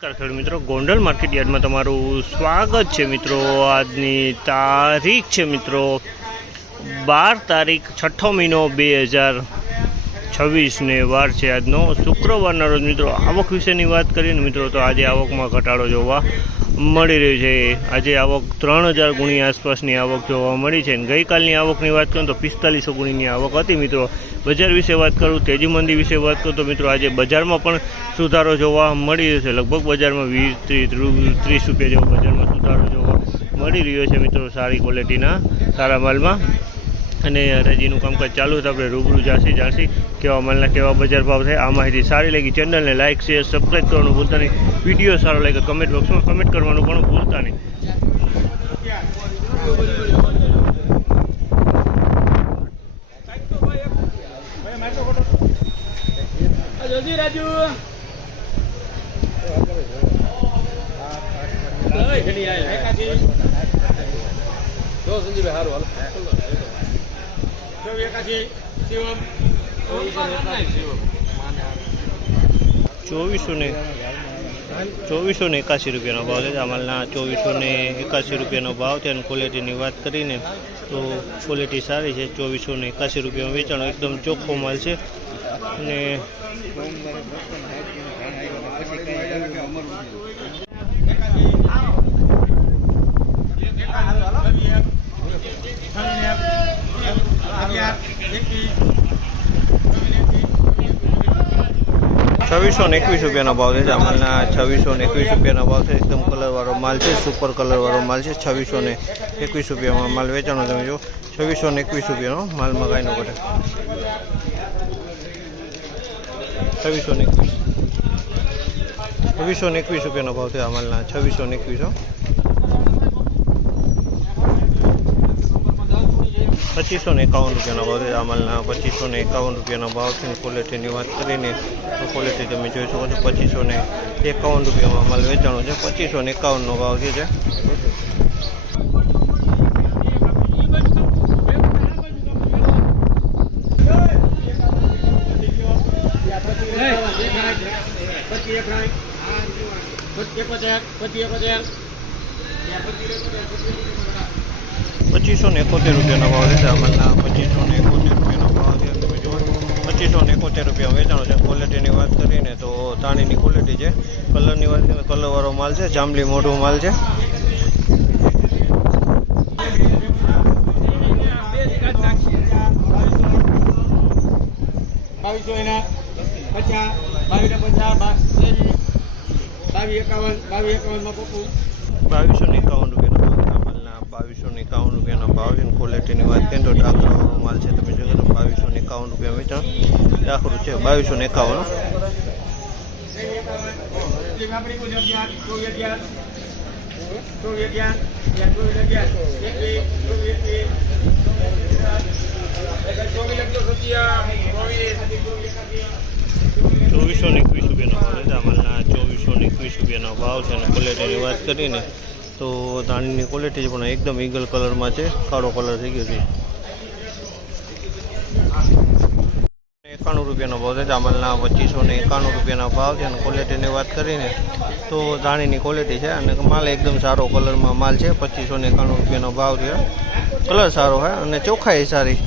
નમસ્કાર ખેડૂત મિત્રો, ગોંડલ માર્કેટ યાર્ડમાં તમારું સ્વાગત છે મિત્રો। આજની તારીખ છે મિત્રો 12 તારીખ 6 મહિનો 2026 ને વાર છે આજનો શુક્રવારના રોજ મિત્રો। આવક વિશેની વાત કરીએ ને મિત્રો તો આજે આવકમાં ઘટાડો જોવા મળી રહ્યો છે। આજે આવક 3000 ગુણી આસપાસની આવક જોવા મળી છે। ગઈકાલની આવકની વાત કરું તો 4500 ગુણીની આવક હતી મિત્રો। બજાર વિશે વાત કરું, તેજી મંદી વિશે વાત કરું તો મિત્રો આજે બજારમાં પણ સુધારો જોવા મળી રહ્યો છે। લગભગ બજારમાં 20-30 રૂપિયા જેવો બજારમાં સુધારો જોવા મળી રહ્યો છે મિત્રો, સારી ક્વોલિટીના સારા માલમાં। અને હરાજીનું કામકાજ ચાલુ છે, આપણે રૂબરૂ જાણસી કેવા માલના કેવા બજાર ભાવ થાય। આ માહિતી સારી લાગી ચેનલને લાઇક શેર સબસ્ક્રાઈબ કરવાનું ભૂલતા નહીં। વિડીયો સારો લાગે કમેન્ટ બોક્સમાં કમેન્ટ કરવાનું પણ ભૂલતા નહીં। ચોવીસો ને 81 રૂપિયાનો ભાવ છે। અમાલના 2481 રૂપિયાનો ભાવ છે। અને ક્વોલિટીની વાત કરીને તો ક્વોલિટી સારી છે। 2481 રૂપિયામાં વેચાણ એકદમ ચોખ્ખો માલ છે। અને ₹2621 રૂપિયાનો ભાવ છે। જામલના 2621 રૂપિયાનો ભાવ છે। એકદમ કલરવાળો માલ છે, સુપર કલરવાળો માલ છે। 2621 રૂપિયામાં માલ વેચાણો તમે જો 2621 રૂપિયાનો માલમાં કાંઈ ન ઘટે। 2621 રૂપિયાનો ભાવ છે અમાલના 2621। 2551 રૂપિયાનો ભાવ છે અમાલના 2551 રૂપિયાનો ભાવ છે। ક્વોલિટીની વાત કરીને તો ક્વોલિટી તમે જોઈ શકો છો। 2551 રૂપિયામાં માલ વેચાણો છે। 2551નો ભાવ છે। ₹2571 રૂપિયાનો ભાવ છે અમાલના 2571 રૂપિયાનો ભાવ છે। તમે જુઓ 2571 રૂપિયા વેચાણો છે। ક્વોલિટીની વાત કરીને તો તાણીની ક્વોલિટી છે। કલરની વાત કરીને કલરવાળો માલ છે, જાંબલી મોઢું માલ છે। ₹2251 રૂપિયાનો ભાવ છે। ક્વોલિટીની વાત કરીએ તો ડાકરાવાળો માલ છે। તમે જોઈ શકો 2251 રૂપિયા વેચાણ ડાકરું છે। 2251 રૂપિયાનો ભાવ છે। અને ક્વોલિટીની વાત કરીને તો ધાણીની ક્વોલિટી પણ એકદમ ઈગલ કલરમાં છે, કાળો કલર થઈ ગયો છે। 91 રૂપિયાનો ભાવ છે। જામલના 2591 રૂપિયાનો ભાવ છે। અને ક્વોલિટીની વાત કરીને તો ધાણીની ક્વોલિટી છે અને માલ એકદમ સારો કલરમાં માલ છે। 2591 રૂપિયાનો ભાવ છે। કલર સારો છે અને ચોખ્ખાઈ સારી।